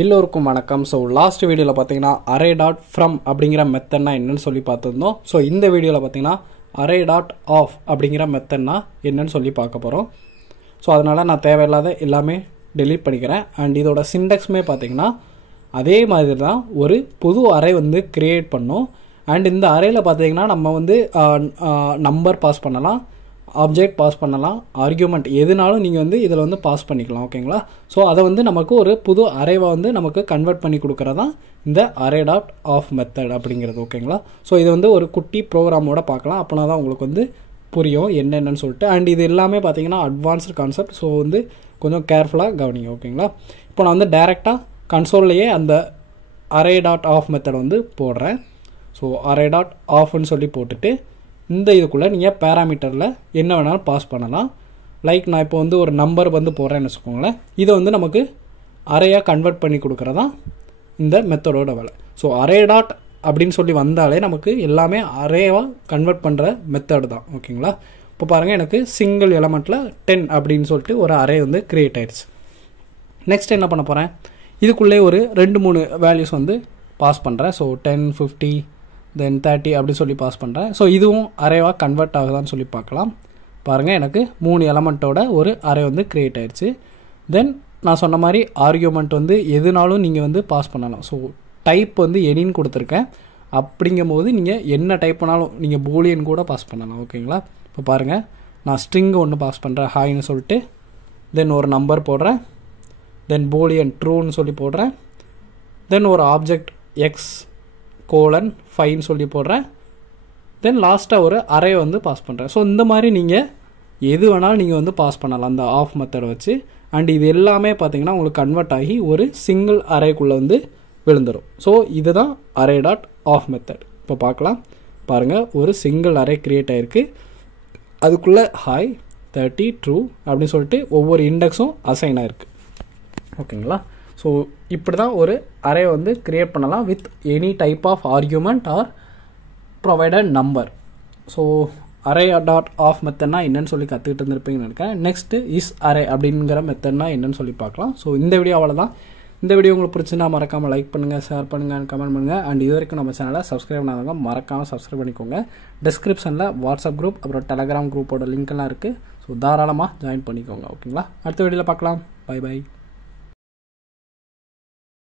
எல்லோருக்கும் வணக்கம். So last வீடியோவில் பார்த்தீங்கன்னா அரே டாட் ஃப்ரம் அப்படிங்கிற மெத்தட்னா என்னன்னு சொல்லி பார்த்துருந்தோம். ஸோ இந்த வீடியோவில் பார்த்தீங்கன்னா அரே டாட் ஆஃப் அப்படிங்கிற மெத்தட்னா என்னன்னு சொல்லி பார்க்க போகிறோம். ஸோ அதனால் நான் தேவையில்லாத எல்லாமே டெலீட் பண்ணிக்கிறேன். அண்ட் இதோட சிண்டெக்ஸுமே பார்த்தீங்கன்னா அதே மாதிரி தான் ஒரு புது அரே வந்து க்ரியேட் பண்ணோம். அண்ட் இந்த அரேயில் பார்த்தீங்கன்னா நம்ம வந்து நம்பர் பாஸ் பண்ணலாம், ஆப்ஜெக்ட் பாஸ் பண்ணலாம், ஆர்கியூமெண்ட் எதுனாலும் நீங்கள் வந்து இதில் வந்து பாஸ் பண்ணிக்கலாம். ஓகேங்களா? ஸோ அதை வந்து நமக்கு ஒரு புது அரேவை வந்து நமக்கு கன்வெர்ட் பண்ணி கொடுக்குறதான் இந்த அரே டாட் ஆஃப் மெத்தட் அப்படிங்கிறது. ஓகேங்களா? ஸோ இது வந்து ஒரு குட்டி ப்ரோக்ராமோட பார்க்கலாம். அப்படின்னா தான் உங்களுக்கு வந்து புரியும் என்னென்னு சொல்லிட்டு. அண்ட் இது எல்லாமே பார்த்தீங்கன்னா அட்வான்ஸ்டு கான்செப்ட். ஸோ வந்து கொஞ்சம் கேர்ஃபுல்லாக கவனிங்க. ஓகேங்களா? இப்போ நான் வந்து டைரெக்டாக கன்சோல்லையே அந்த அரே டாட் ஆஃப் மெத்தட் வந்து போடுறேன். ஸோ அரே டாட் ஆஃப்னு சொல்லி போட்டுட்டு இந்த இதுக்குள்ளே நீங்கள் பேராமீட்டரில் என்ன வேணாலும் பாஸ் பண்ணலாம். லைக் நான் இப்போ வந்து ஒரு நம்பர் வந்து போடுறேன்னு வச்சுக்கோங்களேன். இதை வந்து நமக்கு அரேயாக கன்வெர்ட் பண்ணி கொடுக்குறதான் இந்த மெத்தடோட வேலை. ஸோ அரே டாட் அப்படின்னு சொல்லி வந்தாலே நமக்கு எல்லாமே அரேவாக கன்வெர்ட் பண்ணுற மெத்தட் தான். ஓகேங்களா? இப்போ பாருங்கள், எனக்கு சிங்கிள் எலமெண்ட்டில் 10 அப்படின்னு சொல்லிட்டு ஒரு அரே வந்து க்ரியேட் ஆயிடுச்சு. நெக்ஸ்ட் என்ன பண்ண போகிறேன், இதுக்குள்ளே ஒரு 2-3 வேல்யூஸ் வந்து பாஸ் பண்ணுறேன். ஸோ 10, 50 தென் 30 அப்படி சொல்லி பாஸ் பண்ணுறேன். ஸோ இதுவும் அரேவாக கன்வெர்ட் ஆகுதான்னு சொல்லி பார்க்கலாம். பாருங்கள், எனக்கு 3 எலமெண்ட்டோட ஒரு அரே வந்து க்ரியேட் ஆயிடுச்சு. தென் நான் சொன்ன மாதிரி ஆர்கியூமெண்ட் வந்து எதுனாலும் நீங்கள் வந்து பாஸ் பண்ணலாம். ஸோ டைப் வந்து எனின்னு கொடுத்துருக்கேன். அப்படிங்கும்போது நீங்கள் என்ன டைப் பண்ணாலும் நீங்கள் பூலியன் கூட பாஸ் பண்ணலாம். ஓகேங்களா? இப்போ பாருங்கள், நான் ஸ்ட்ரிங் ஒன்று பாஸ் பண்ணுறேன், ஹாய்னு சொல்லிட்டு. தென் ஒரு நம்பர் போடுறேன். தென் பூலியன் ட்ரூன்னு சொல்லி போடுறேன். தென் ஒரு ஆப்ஜெக்ட் எக்ஸ் :5 சொல்லி போடுறேன். தென் லாஸ்ட்டாக ஒரு அரே வந்து பாஸ் பண்ணுறேன். ஸோ இந்த மாதிரி நீங்கள் எது வேணாலும் நீங்கள் வந்து பாஸ் பண்ணலாம் அந்த ஆஃப் மெத்தடை வச்சு. அண்ட் இது எல்லாமே பார்த்தீங்கன்னா உங்களுக்கு கன்வெர்ட் ஆகி ஒரு சிங்கிள் அரேக்குள்ளே வந்து விழுந்துடும். ஸோ இதுதான் அரே டாட் ஆஃப் மெத்தட். இப்போ பார்க்கலாம். பாருங்கள், ஒரு சிங்கிள் அரே க்ரியேட் ஆகிருக்கு. அதுக்குள்ளே ஹாய் 30 ட்ரூ அப்படின்னு சொல்லிட்டு ஒவ்வொரு இண்டெக்ஸும் அசைன் ஆகிருக்கு. ஓகேங்களா? ஸோ இப்படி தான் ஒரு அரே வந்து க்ரியேட் பண்ணலாம் with any type of argument or provided number. So array dot of மெத்தட்னா என்னன்னு சொல்லி கற்றுக்கிட்டு இருந்திருப்பீங்கன்னு நினைக்கிறேன். நெக்ஸ்ட்டு இஸ் அரே அப்படிங்கிற மெத்தட்னா என்னன்னு சொல்லி பார்க்கலாம். ஸோ இந்த வீடியோ அவ்வளோதான். இந்த வீடியோ உங்களுக்கு பிடிச்சிருந்தா மறக்காமல் லைக் பண்ணுங்கள், ஷேர் பண்ணுங்கள், கமெண்ட் பண்ணுங்கள். அண்ட் இது வரைக்கும் நம்ம சேனலை சப்ஸ்கிரைப் பண்ணாதவங்க மறக்காமல் சப்ஸ்கிரைப் பண்ணிக்கோங்க. டிஸ்கிரிப்ஷனில் வாட்ஸ்அப் குரூப் அப்புறம் டெலகிராம் குரூப்போட லிங்க்லாம் இருக்குது. ஸோ தாராளமாக ஜாயின் பண்ணிக்கோங்க. ஓகேங்களா? அடுத்த வீடியோவில் பார்க்கலாம். Bye by.